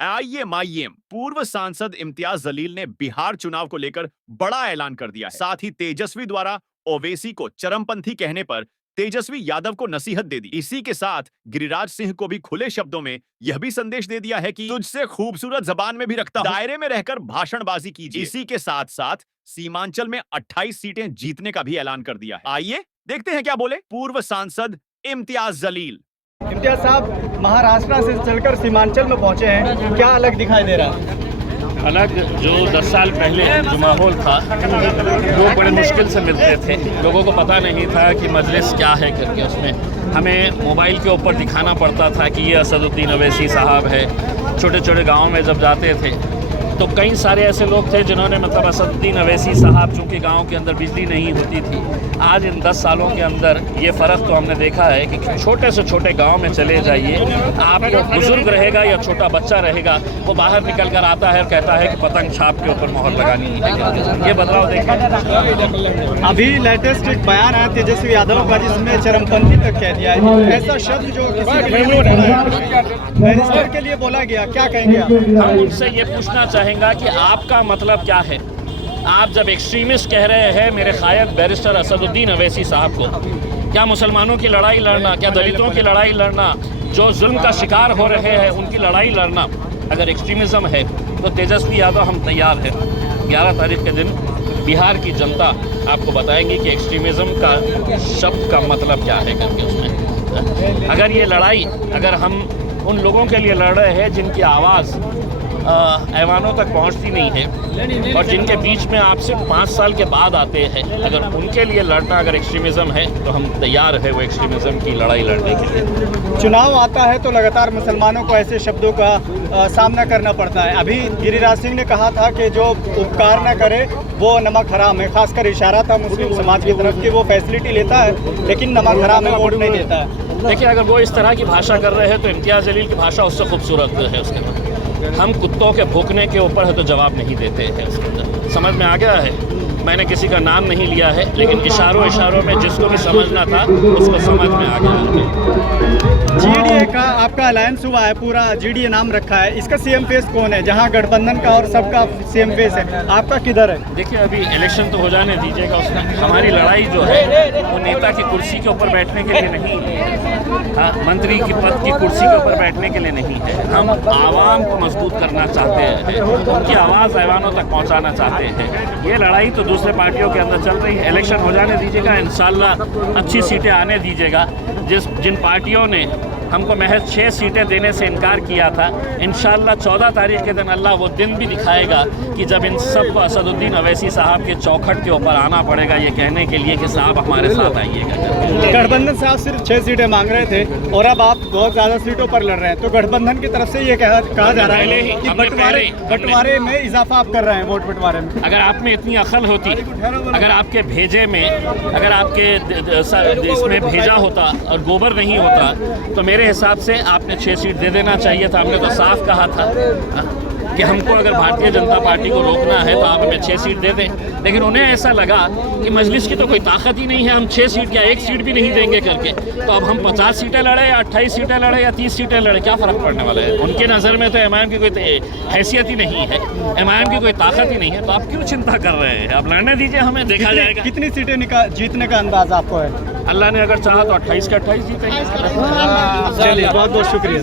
AIMIM पूर्व सांसद इम्तियाज जलील ने बिहार चुनाव को लेकर बड़ा ऐलान कर दिया है। साथ ही तेजस्वी द्वारा ओवैसी को चरमपंथी कहने पर तेजस्वी यादव को नसीहत दे दी। इसी के साथ गिरिराज सिंह को भी खुले शब्दों में यह भी संदेश दे दिया है कि तुझसे खूबसूरत जबान में भी रखता हूं, दायरे में रहकर भाषणबाजी कीजिए। इसी के साथ साथ सीमांचल में 28 सीटें जीतने का भी ऐलान कर दिया है। आइए देखते हैं क्या बोले पूर्व सांसद इम्तियाज जलील। इम्तियाज साहब महाराष्ट्र से चलकर सीमांचल में पहुंचे हैं, क्या अलग दिखाई दे रहा है? अलग जो 10 साल पहले जो माहौल था वो बड़े मुश्किल से मिलते थे। लोगों को पता नहीं था कि मजलिस क्या है करके, उसमें हमें मोबाइल के ऊपर दिखाना पड़ता था कि ये असदुद्दीन अवैसी साहब है। छोटे छोटे गाँव में जब जाते थे तो कई सारे ऐसे लोग थे जिन्होंने मतलब असदुद्दीन अवैसी साहब, चूँकि गांव के अंदर बिजली नहीं होती थी, आज इन 10 सालों के अंदर ये फ़र्क तो हमने देखा है कि छोटे से छोटे गांव में चले जाइए, आपको बुजुर्ग रहेगा या छोटा बच्चा रहेगा, वो बाहर निकल कर आता है और कहता है कि पतंग छाप के ऊपर मोहर लगानी है। ये बदलाव देखें। अभी लेटेस्ट एक बयान आया तेजस्वी यादव का जिसमें चरमपंथी तक कह दिया है। ऐसा शब्द जो बैरिस्टर के लिए बोला गया, क्या कहेंगे आप? हम उनसे ये पूछना चाहेंगे कि आपका मतलब क्या है। आप जब एक्सट्रीमिस्ट कह रहे हैं मेरे कायद बैरिस्टर असदुद्दीन अवैसी साहब को, क्या मुसलमानों की लड़ाई लड़ना, क्या दलितों की लड़ाई लड़ना, जो जुल्म का शिकार हो रहे हैं उनकी लड़ाई लड़ना अगर एक्सट्रीमिज्म है तो तेजस्वी यादव हम तैयार हैं। 11 तारीख के दिन बिहार की जनता आपको बताएंगी कि एक्सट्रीमिज्म का शब्द का मतलब क्या है करके। उसमें अगर ये लड़ाई, अगर हम उन लोगों के लिए लड़ रहे हैं जिनकी आवाज़ ऐवानों तक पहुंचती नहीं है और जिनके बीच में आप सिर्फ 5 साल के बाद आते हैं, अगर उनके लिए लड़ना अगर एक्सट्रीमिज्म है तो हम तैयार है वो एक्सट्रीमिज्म की लड़ाई लड़ने के लिए। चुनाव आता है तो लगातार मुसलमानों को ऐसे शब्दों का सामना करना पड़ता है। अभी गिरिराज सिंह ने कहा था कि जो उपकार न करे वो नमक हराम है, खासकर इशारा था मुस्लिम समाज की तरफ कि वो फैसिलिटी लेता है लेकिन नमक हराम है, वोट नहीं देता है। देखिए, अगर वो इस तरह की भाषा कर रहे हैं तो इम्तियाज जलील की भाषा उससे खूबसूरत है। उसके अंदर हम कुत्तों के भौंकने के ऊपर है तो जवाब नहीं देते हैं। उसके अंदर समझ में आ गया है, मैंने किसी का नाम नहीं लिया है लेकिन इशारों में जिसको भी समझना था उसको समझ में आ गया। जीडीए का आपका अलायंस हुआ है, पूरा जीडीए नाम रखा है, इसका सीएम फेस कौन है? जहां गठबंधन का और सबका सीएम फेस है, आपका किधर है? देखिए, अभी इलेक्शन तो हो जाने दीजिएगा। उसमें हमारी लड़ाई जो है वो नेता की कुर्सी के ऊपर बैठने के लिए नहीं है, हाँ, मंत्री की पद की कुर्सी के ऊपर बैठने के लिए नहीं है। हम आवाम को मजबूत करना चाहते हैं, उनकी आवाज़ ऐवानों तक पहुंचाना चाहते हैं। ये लड़ाई तो दूसरे पार्टियों के अंदर चल रही है। इलेक्शन हो जाने दीजिएगा, इंशाल्लाह अच्छी सीटें आने दीजिएगा। जिन पार्टियों ने हमको महज 6 सीटें देने से इनकार किया था, इंशाल्लाह 14 तारीख के दिन अल्लाह वो दिन भी दिखाएगा कि जब इन सबको असदुद्दीन अवैसी साहब के चौखट के ऊपर आना पड़ेगा ये कहने के लिए कि साहब हमारे साथ आइएगा। गठबंधन से आप सिर्फ 6 सीटें मांग रहे थे और अब आप बहुत ज़्यादा सीटों पर लड़ रहे हैं, तो गठबंधन की तरफ से ये कहा जा रहा है कि बंटवारे में इजाफा आप कर रहे हैं, वोट बंटवारे में। अगर आप में इतनी अक्ल होती, अगर आपके भेजे में, अगर आपके इसमें भेजा होता और गोबर नहीं होता तो मेरे हिसाब से आपने 6 सीट दे देना चाहिए था। हमने तो साफ कहा था कि हमको अगर भारतीय जनता पार्टी को रोकना है तो आप हमें 6 सीट दे दें, लेकिन उन्हें ऐसा लगा कि मजलिस की तो कोई ताकत ही नहीं है, हम 6 सीट क्या 1 सीट भी नहीं देंगे करके, तो अब हम 50 सीटें लड़े या 28 सीटें लड़े या 30 सीटें लड़े, क्या फ़र्क पड़ने वाला है? उनके नज़र में तो एमआईएम की कोई हैसियत ही नहीं है, एमआईएम की कोई ताकत ही नहीं है, तो आप क्यों चिंता कर रहे हैं? आप लड़ने दीजिए, हमें देखा जाएगा। कितनी सीटें जीतने का अंदाज़ आपको है? अल्लाह ने अगर चाहा तो 28 के 28 जीतेंगे। चलिए, बहुत बहुत शुक्रिया।